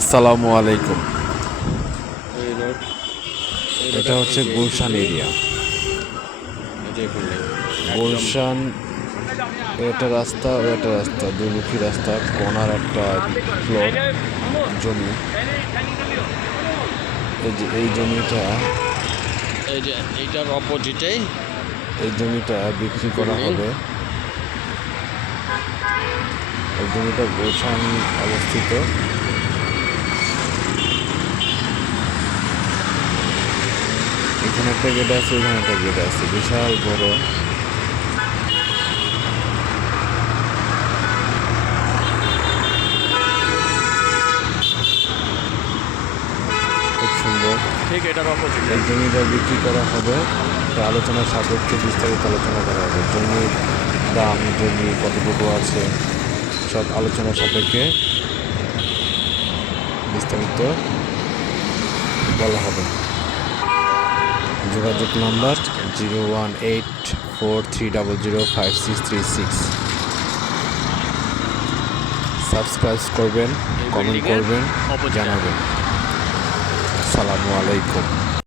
আসসালামু আলাইকুম। এই রোড এটা হচ্ছে গুলশান এরিয়া। গুলশান এটা রাস্তা ও এটা রাস্তা, দুমুখী রাস্তা, কোনার একটা প্লট জমি। এই যে এই জমিটা, এই যে এইটার অপোজিটেই এই জমিটা বিক্রি করা হবে। এই জমিটা গুলশান অবস্থিত। এখানে একটা গেট আছে, এখানে একটা গেট আছে, বিশাল বড়। খুব সুন্দর। ঠিক এটার অপোজিট। এই জমিটা বিক্রি করা হবে, তো আলোচনা সাপেক্ষে বিস্তারিত আলোচনা করা হবে। জমির দাম, জমি কতটুকু আছে, সব আলোচনা সাপেক্ষে বিস্তারিত বলা হবে। যোগাযোগ নাম্বার 01843005636। সাবস্ক্রাইব করবেন, কমেন্ট করবেন, জানাবেন। আসসালামু আলাইকুম।